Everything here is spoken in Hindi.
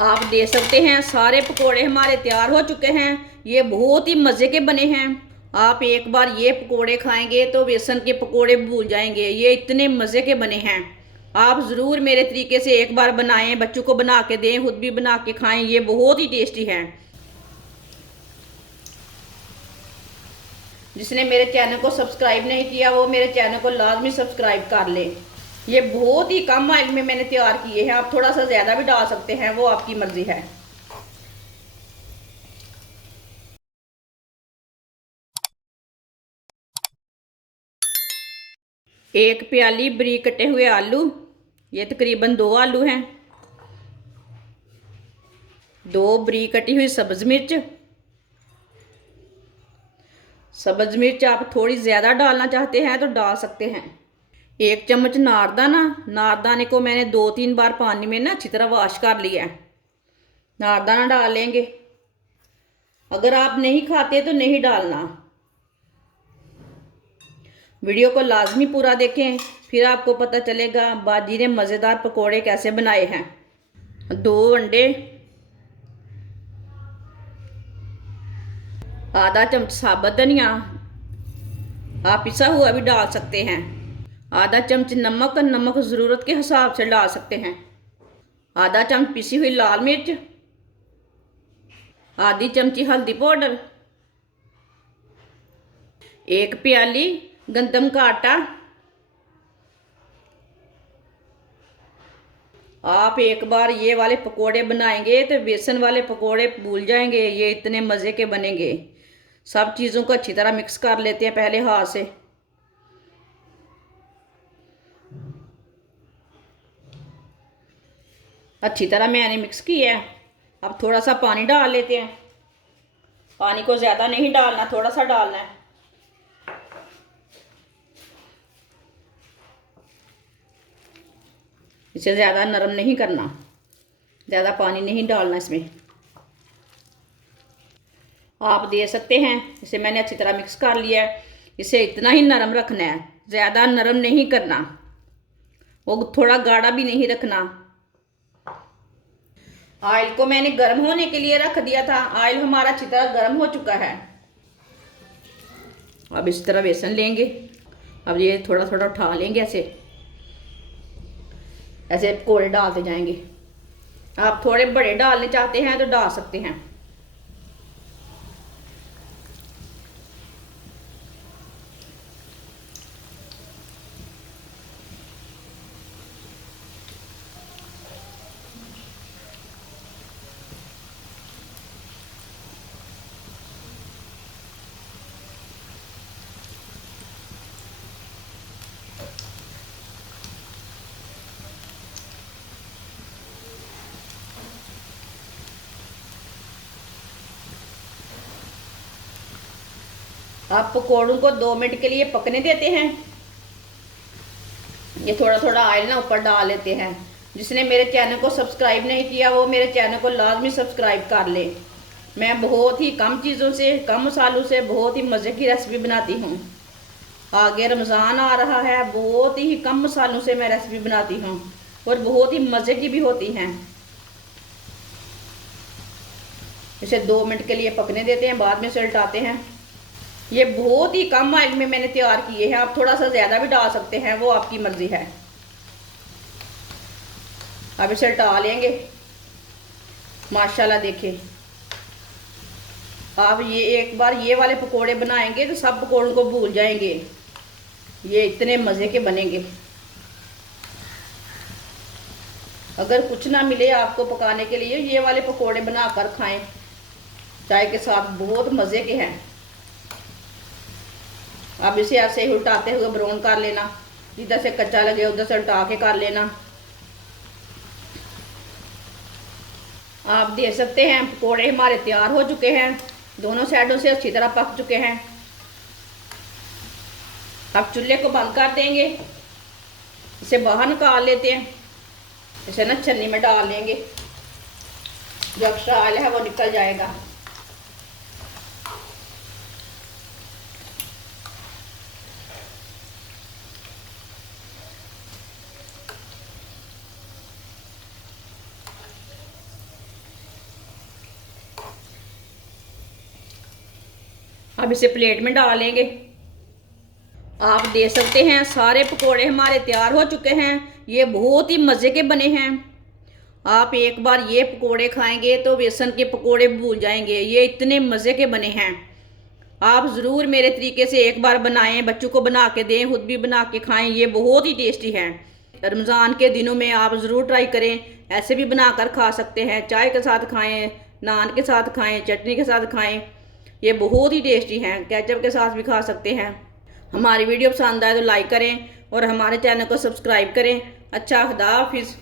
आप देख सकते हैं सारे पकोड़े हमारे तैयार हो चुके हैं। ये बहुत ही मज़े के बने हैं। आप एक बार ये पकोड़े खाएंगे तो बेसन के पकोड़े भूल जाएंगे, ये इतने मज़े के बने हैं। आप ज़रूर मेरे तरीके से एक बार बनाएं, बच्चों को बना के दें, खुद भी बना के खाएं, ये बहुत ही टेस्टी हैं। जिसने मेरे चैनल को सब्सक्राइब नहीं किया वो मेरे चैनल को लाजमी सब्सक्राइब कर ले। ये बहुत ही कम ऑयल में मैंने तैयार किए हैं, आप थोड़ा सा ज़्यादा भी डाल सकते हैं, वो आपकी मर्ज़ी है। एक प्याली बरीक कटे हुए आलू, ये तकरीबन 2 आलू हैं। 2 बरीक कटी हुई सब्ज़ मिर्च। सब्ज़ मिर्च आप थोड़ी ज़्यादा डालना चाहते हैं तो डाल सकते हैं। 1 चम्मच नारदाना। नारदाने को मैंने 2-3 बार पानी में ना अच्छी तरह वॉश कर लिया है। नारदाना डाल लेंगे। अगर आप नहीं खाते तो नहीं डालना। वीडियो को लाजमी पूरा देखें, फिर आपको पता चलेगा बाजी ने मज़ेदार पकोड़े कैसे बनाए हैं। 2 अंडे, आधा चम्मच साबुत धनिया, आप पिसा हुआ भी डाल सकते हैं। आधा चम्मच नमक, नमक ज़रूरत के हिसाब से डाल सकते हैं। आधा चम्मच पिसी हुई लाल मिर्च, आधी चमची हल्दी पाउडर, 1 प्याली गंदम का आटा। आप एक बार ये वाले पकोड़े बनाएंगे तो बेसन वाले पकोड़े भूल जाएंगे, ये इतने मज़े के बनेंगे। सब चीज़ों को अच्छी तरह मिक्स कर लेते हैं पहले हाथ से। अच्छी तरह मैंने मिक्स किया है। अब थोड़ा सा पानी डाल लेते हैं। पानी को ज़्यादा नहीं डालना, थोड़ा सा डालना है। इसे ज़्यादा नरम नहीं करना, ज़्यादा पानी नहीं डालना इसमें। आप दे सकते हैं, इसे मैंने अच्छी तरह मिक्स कर लिया है। इसे इतना ही नरम रखना है, ज़्यादा नरम नहीं करना, वो थोड़ा गाढ़ा भी नहीं रखना। ऑयल को मैंने गर्म होने के लिए रख दिया था। ऑयल हमारा अच्छी तरह गर्म हो चुका है। अब इस तरह बेसन लेंगे। अब ये थोड़ा थोड़ा उठा लेंगे, ऐसे ऐसे पकौड़े डालते जाएंगे। आप थोड़े बड़े डालने चाहते हैं तो डाल सकते हैं। आप पकौड़ों को 2 मिनट के लिए पकने देते हैं। ये थोड़ा थोड़ा ऑयल ना ऊपर डाल लेते हैं। जिसने मेरे चैनल को सब्सक्राइब नहीं किया वो मेरे चैनल को लाजमी सब्सक्राइब कर ले। मैं बहुत ही कम चीज़ों से, कम मसालों से बहुत ही मज़े की रेसिपी बनाती हूँ। आगे रमज़ान आ रहा है, बहुत ही कम मसालों से मैं रेसिपी बनाती हूँ और बहुत ही मज़े की भी होती हैं। इसे 2 मिनट के लिए पकने देते हैं, बाद में इसे उल्टाते हैं। ये बहुत ही कम ऑयल में मैंने तैयार किए हैं, आप थोड़ा सा ज़्यादा भी डाल सकते हैं, वो आपकी मर्ज़ी है। अब इसे उल्टा लेंगे। माशाल्लाह देखिए, आप ये एक बार ये वाले पकोड़े बनाएंगे तो सब पकोड़ों को भूल जाएंगे, ये इतने मज़े के बनेंगे। अगर कुछ ना मिले आपको पकाने के लिए, ये वाले पकोड़े बनाकर खाएं चाय के साथ, बहुत मज़े के हैं। अब इसे ऐसे ही उल्टाते हुए ब्राउन कर लेना, जिधर से कच्चा लगे उधर से उल्टा के कर लेना। आप देख सकते हैं पकोड़े हमारे तैयार हो चुके हैं, दोनों साइडों से अच्छी तरह पक चुके हैं। अब चूल्हे को बंद कर देंगे, इसे बाहर निकाल लेते हैं। इसे ना छन्नी में डाल लेंगे, जो एक्स्ट्रा ऑयल है वो निकल जाएगा। अब इसे प्लेट में डाल लेंगे। आप देख सकते हैं सारे पकोड़े हमारे तैयार हो चुके हैं। ये बहुत ही मज़े के बने हैं। आप एक बार ये पकोड़े खाएंगे तो बेसन के पकोड़े भूल जाएंगे, ये इतने मज़े के बने हैं। आप ज़रूर मेरे तरीके से एक बार बनाएं, बच्चों को बना के दें, खुद भी बना के खाएं, ये बहुत ही टेस्टी हैं। रमज़ान के दिनों में आप ज़रूर ट्राई करें। ऐसे भी बनाकर खा सकते हैं, चाय के साथ खाएं, नान के साथ खाएं, चटनी के साथ खाएं, ये बहुत ही टेस्टी हैं। केचप के साथ भी खा सकते हैं। हमारी वीडियो पसंद आए तो लाइक करें और हमारे चैनल को सब्सक्राइब करें। अच्छा, खुदा हाफिज़।